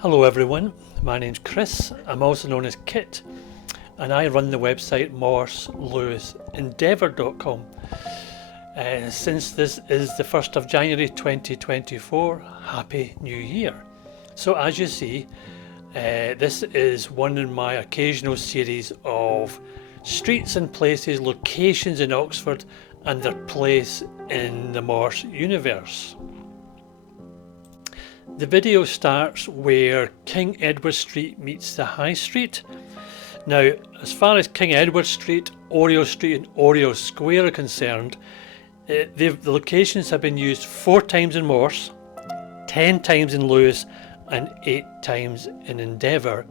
Hello everyone, my name's Chris, I'm also known as Kit, and I run the website morse-endeavour.com. Since this is the 1st of January 2024, Happy New Year. So as you see, this is one in my occasional series of streets and places, locations in Oxford and their place in the Morse Universe. The video starts where King Edward Street meets the High Street. Now, as far as King Edward Street, Oriel Street and Oriel Square are concerned, the locations have been used 4 times in Morse, 10 times in Lewis and 8 times in Endeavour.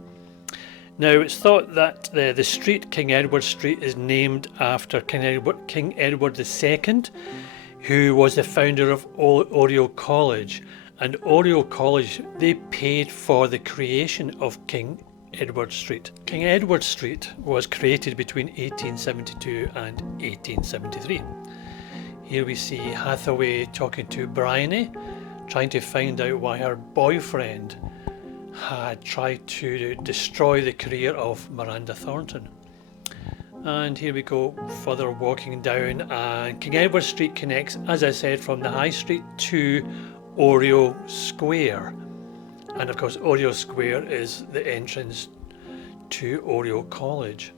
Now, it's thought that the street, King Edward Street, is named after King Edward II, who was the founder of Oriel College. And Oriel College, they paid for the creation of King Edward Street. King Edward Street was created between 1872 and 1873. Here we see Hathaway talking to Bryony, trying to find out why her boyfriend had tried to destroy the career of Miranda Thornton. And here we go, further walking down, and King Edward Street connects, as I said, from the High Street to Oriel Square, and of course Oriel Square is the entrance to Oriel College.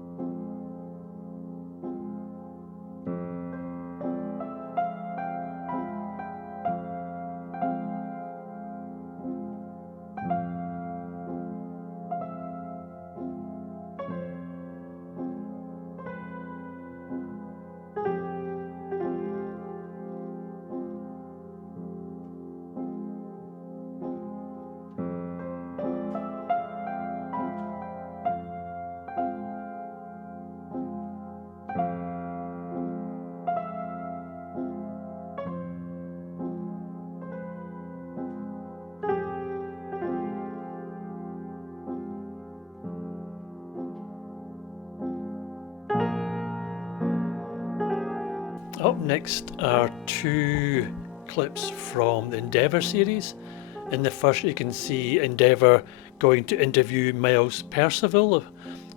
Up next are 2 clips from the Endeavour series. In the first you can see Endeavour going to interview Miles Percival,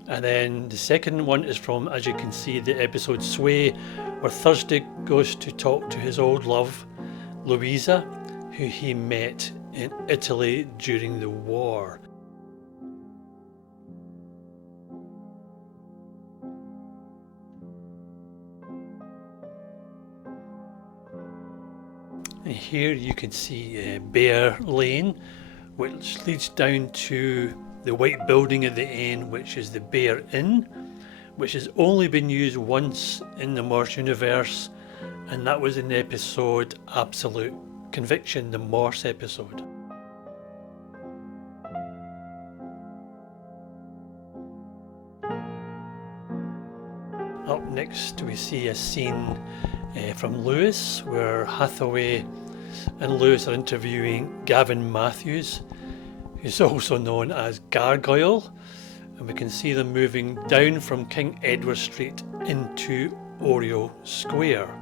and then the second one is from, as you can see, the episode Sway, where Thursday goes to talk to his old love Louisa, who he met in Italy during the war. Here you can see Bear Lane, which leads down to the white building at the end, which is the Bear Inn, which has only been used once in the Morse Universe, and that was in the episode Absolute Conviction, the Morse episode. Up next we see a scene from Lewis, where Hathaway and Lewis are interviewing Gavin Matthews, who's also known as Gargoyle, and we can see them moving down from King Edward Street into Oriel Square.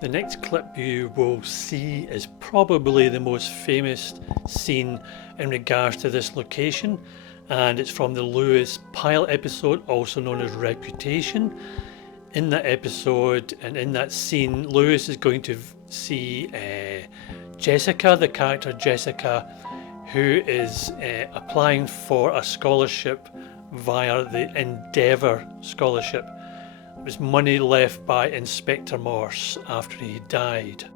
The next clip you will see is probably the most famous scene in regards to this location, and it's from the Lewis pilot episode, also known as Reputation. In that episode and in that scene, Lewis is going to see Jessica, the character Jessica, who is applying for a scholarship via the Endeavour scholarship. It was money left by Inspector Morse after he died.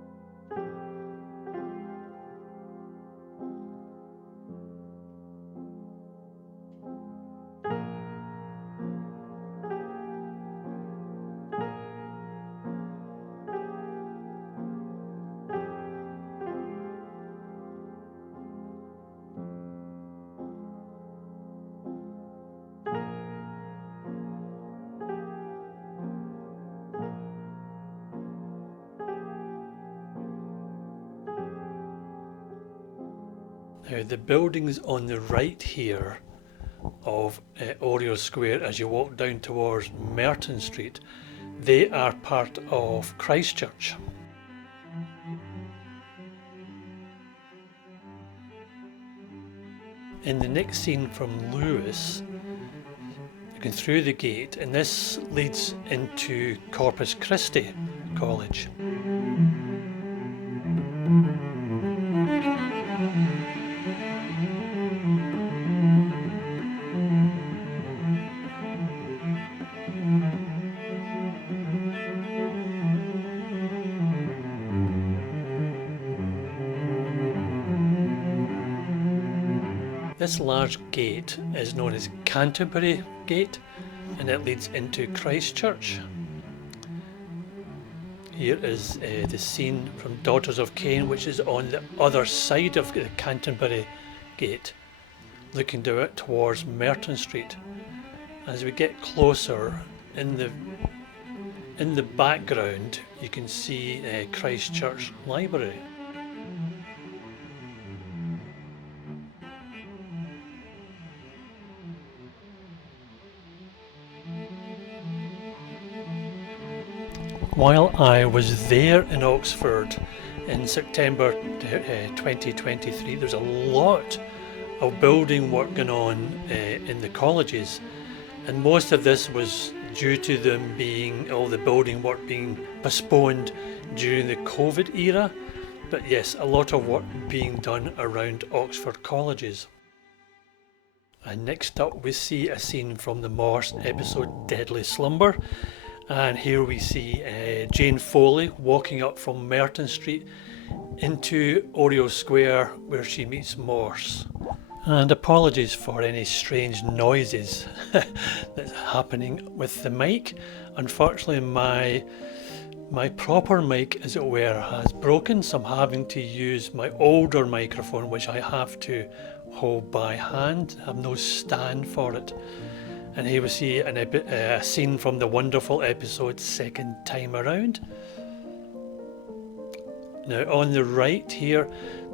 Now the buildings on the right here of Oriel Square as you walk down towards Merton Street. They are part of Christchurch. In the next scene from Lewis, going through the gate, and this leads into Corpus Christi College. This large gate is known as Canterbury Gate, and it leads into Christchurch. Here is the scene from Daughters of Cain, which is on the other side of the Canterbury Gate, looking down towards Merton Street. As we get closer, in the background you can see Christchurch Library. While I was there in Oxford in September 2023, there's a lot of building work going on in the colleges, and most of this was due to them being, all the building work being postponed during the COVID era. But yes, a lot of work being done around Oxford colleges. And next up we see a scene from the Morse episode Deadly Slumber. And here we see Jane Foley walking up from Merton Street into Oriel Square, where she meets Morse. And apologies for any strange noises that's happening with the mic. Unfortunately, my proper mic, as it were, has broken, so I'm having to use my older microphone, which I have to hold by hand. I have no stand for it. And here we see a scene from the wonderful episode Second Time Around. Now on the right here,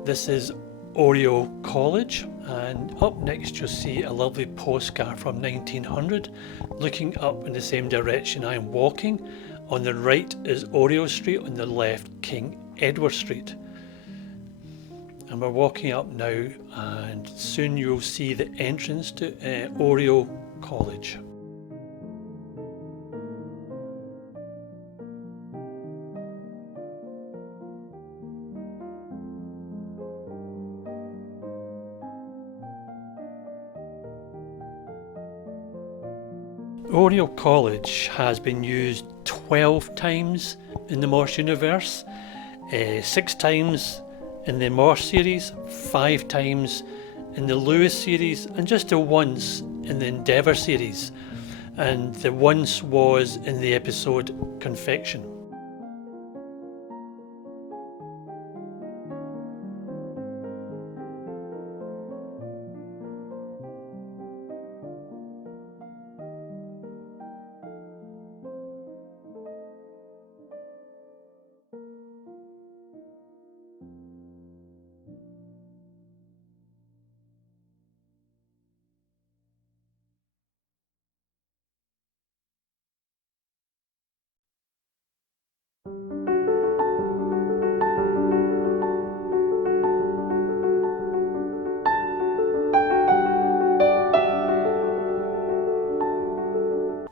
this is Oriel College, and up next you'll see a lovely postcard from 1900 looking up in the same direction I'm walking. On the right is Oriel Street, on the left King Edward Street. And we're walking up now, and soon you'll see the entrance to Oriel College. Oriel College has been used 12 times in the Morse Universe, 6 times in the Morse series, 5 times in the Lewis series, and just the once in the Endeavour series, and the once was in the episode Confection.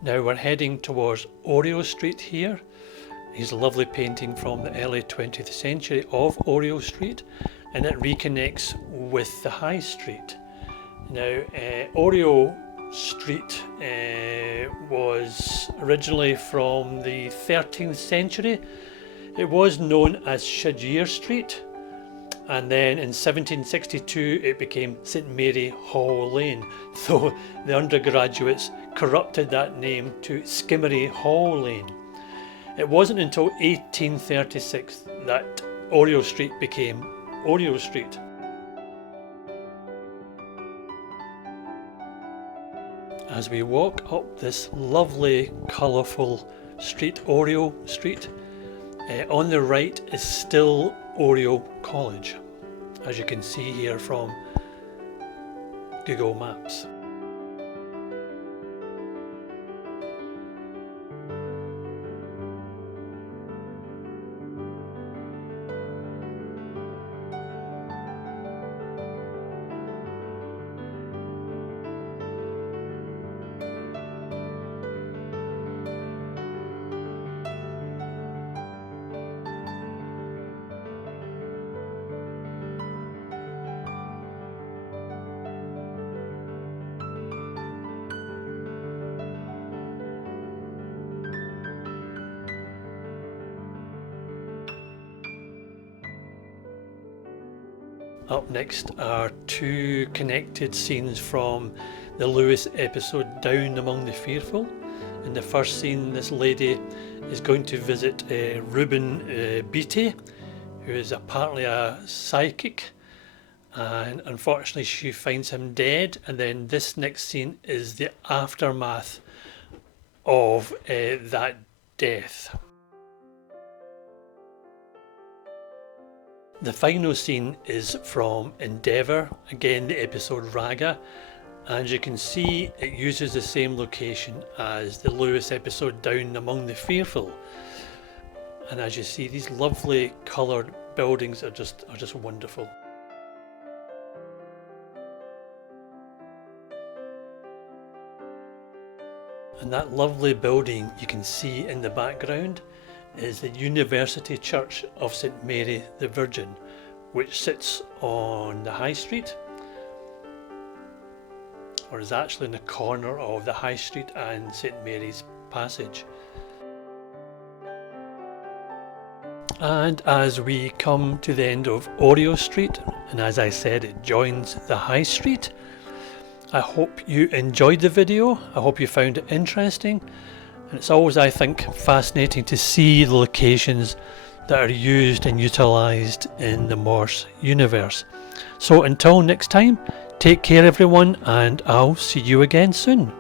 Now we're heading towards Oriel Street here. Here's a lovely painting from the early 20th century of Oriel Street, and it reconnects with the High Street. Now Oriel Street was originally from the 13th century. It was known as Shajir Street, and then in 1762 it became St Mary Hall Lane, though the undergraduates corrupted that name to Skimmery Hall Lane. It wasn't until 1836 that Oriel Street became Oriel Street. As we walk up this lovely colourful street, Oriel Street, on the right is still Oriel College, as you can see here from Google Maps. Up next are two connected scenes from the Lewis episode Down Among the Fearful. In the first scene, this lady is going to visit Reuben Beatty, who is apparently a psychic, and unfortunately she finds him dead. And then this next scene is the aftermath of that death. The final scene is from Endeavour, again the episode Raga, and you can see it uses the same location as the Lewis episode Down Among the Fearful. And as you see, these lovely coloured buildings are just wonderful. And that lovely building you can see in the background is the University Church of St Mary the Virgin, which sits on the High Street, or is actually in the corner of the High Street and St Mary's Passage. And as we come to the end of Oriel Street, and as I said, it joins the High Street, I hope you enjoyed the video. I hope you found it interesting. And it's always, I think, fascinating to see the locations that are used and utilised in the Morse universe. So until next time, take care everyone, and I'll see you again soon.